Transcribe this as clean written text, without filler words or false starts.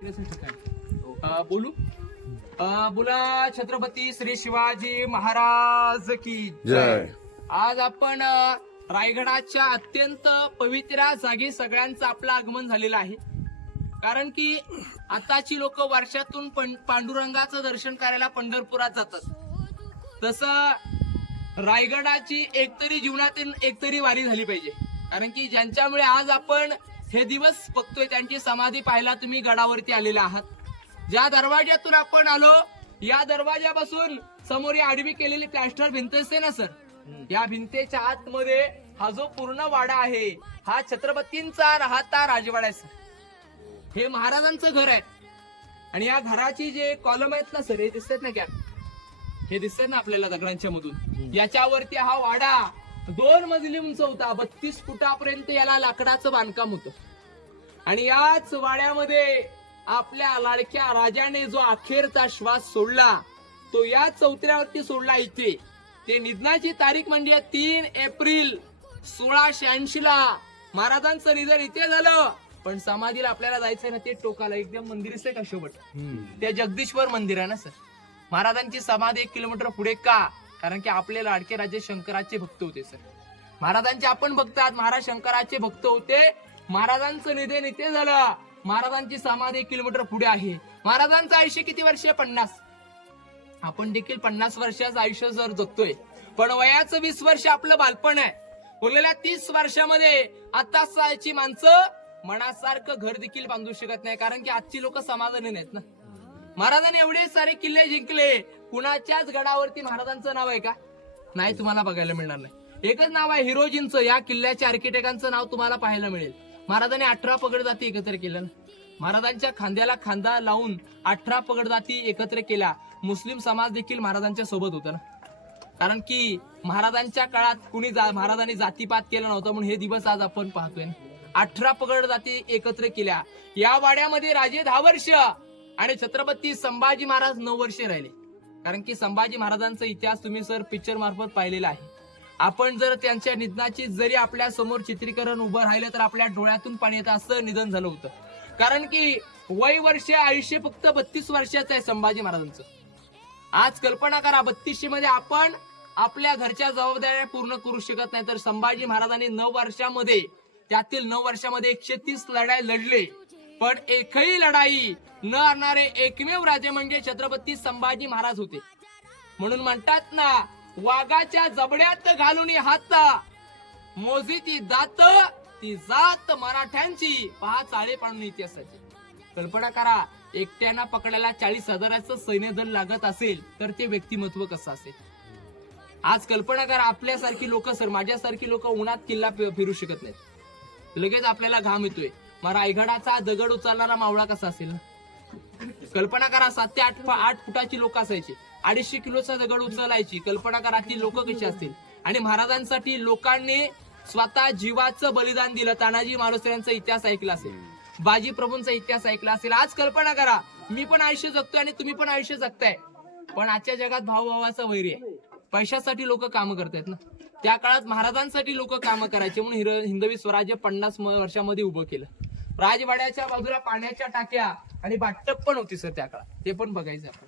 बोलू बोला छत्रपती श्री शिवाजी महाराज की जय। आज आपण रायगडाच्या अत्यंत पवित्र जागी सगळ्यांचं आपलं आगमन झालेलं आहे। कारण की आताची लोक वर्षातून पांडुरंगाचं दर्शन करायला पंढरपुरात जातात। तसं रायगडाची एकतरी जीवनातील एकतरी वारी झाली पाहिजे। कारण की ज्यांच्यामुळे आज आपण हे दिवस बघतोय त्यांची समाधी पाहायला तुम्ही गडावरती आलेले आहात। ज्या दरवाज्यातून आपण आलो या दरवाजापासून समोर ही आडवी केलेली प्लॅस्टर भिंत असते ना सर, या भिंतेच्या आतमध्ये हा जो पूर्ण वाडा आहे हा छत्रपतींचा राहता राजवाडा आहे सर। हे महाराजांचं घर आहे आणि या घराची जे कॉलम आहेत ना सर, हे दिसतात ना, क्या हे दिसतात ना आपल्याला दगडांच्या मधून, याच्यावरती हा वाडा 2 मजली उंच होता। 32 फुटापर्यंत याला लाकडाचं बांधकाम होतं आणि याच वाड्यामध्ये आपल्या लाडक्या राजाने जो अखेरचा श्वास सोडला तो या चौथऱ्यावरती सोडला। इथे ते निधनाची तारीख म्हणजे 3 एप्रिल 1686 ला महाराजांचं निधन इथे झालं। पण समाधीला आपल्याला जायचंय ना, ते टोकाला एकदम मंदिर आहे का शेवट, ते जगदीश्वर मंदिर आहे ना सर। महाराजांची समाधी 1 किलोमीटर पुढे का? कारण की आपले लाडके राजे शंकराचे भक्त होते सर। महाराजांचे आपण भक्त आहात, महाराज शंकराचे भक्त होते। महाराजांचं निधन इथे झालं, महाराजांची समाधी 1 किलोमीटर पुढे आहे। महाराजांचं आयुष्य किती वर्ष? 50। आपण देखील 50 वर्षाचं आयुष्य जर जगतोय, पण वयाचं 20 वर्ष आपलं बालपण आहे। उरलेल्या 30 वर्षामध्ये आताची माणसं मनासारखं घर देखील बांधू शकत नाही, कारण की आजची लोक समाधानी नाहीत ना। महाराजांनी एवढे सारे किल्ले जिंकले, कुणाच्याच गडावरती महाराजांचं नाव आहे का? नाही, तुम्हाला बघायला मिळणार नाही। एकच नाव आहे हिरोजींचं, या किल्ल्याच्या आर्किटेक्टांचं नाव तुम्हाला पाहायला मिळेल। महाराजांनी 18 पगड जाती एकत्र केल्या ना, महाराजांच्या खांद्याला खांदा लावून 18 पगड जाती एकत्र केल्या। मुस्लिम समाज देखील महाराजांच्या सोबत होता ना, कारण की महाराजांच्या काळात कुणी महाराजांनी जातीपात केला नव्हता, म्हणून हे दिवस आज आपण पाहतोय ना। 18 पगड जाती एकत्र केल्या। या वाड्यामध्ये राजे 10 वर्ष आणि छत्रपती संभाजी महाराज 9 वर्षे राहिले। कारण की संभाजी महाराजांचा इतिहास तुम्ही सर पिक्चर मार्फत पाहिलेला आहे। आपण जर त्यांच्या निधनाची जरी आपल्या समोर चित्रीकरण उभं राहिलं तर आपल्या डोळ्यातून पाणी येतं, असं निधन झालं होतं। कारण की वय वर्ष आयुष्य फक्त 32 वर्षाचं आहे संभाजी महाराजांचं। आज कल्पना करा, 32 मध्ये आपण आपल्या घरच्या जबाबदाऱ्या पूर्ण करू शकत नाही, तर संभाजी महाराजांनी 9 वर्षामध्ये, त्यातील 9 वर्षामध्ये 130 लढाई लढले, पण एकही लढाई न हरणारे एकमेव राजे म्हणजे छत्रपती संभाजी महाराज होते। म्हणून म्हणतात ना, वाघाच्या जबड्यात घालून हात मोजी ती दात, ती जात मराठ्यांची, पहा चाळे पाडून इतिहासाची। कल्पना करा, एकट्याना पकडायला 40,000चं सैन्यदल लागत असेल तर ते व्यक्तिमत्व कसं असेल। आज कल्पना करा, आपल्यासारखी लोक सर, माझ्यासारखी लोक उन्हात किल्ला फिरू शकत नाहीत, लगेच आपल्याला घाम येतोय। मग रायगडाचा दगड उचलणारा मावळा कसा असेल? कल्पना करा, 7 ते 8 फुटाची लोक असायची, 250 किलोचा दगड उचलायची। कल्पना करा ती लोक कशी असतील। आणि महाराजांसाठी लोकांनी स्वतः जीवाचं बलिदान दिलं। तानाजी मालुसरे यांचा इतिहास ऐकला असेल, बाजी प्रभूंचा इतिहास ऐकला असेल। आज कल्पना करा, मी पण आयुष्य जगतोय आणि तुम्ही पण आयुष्य जगताय, पण आजच्या जगात भावभावाचा वैरी आहे। पैशासाठी लोक काम करतायत ना, त्या काळात महाराजांसाठी लोक काम करायचे, म्हणून हिंदवी स्वराज्य 50 वर्षामध्ये उभं केलं। राजवाड्याच्या बाजूला पाण्याच्या टाक्या आणि बाटप पण होती सर त्या काळात, ते पण बघायचं आपण।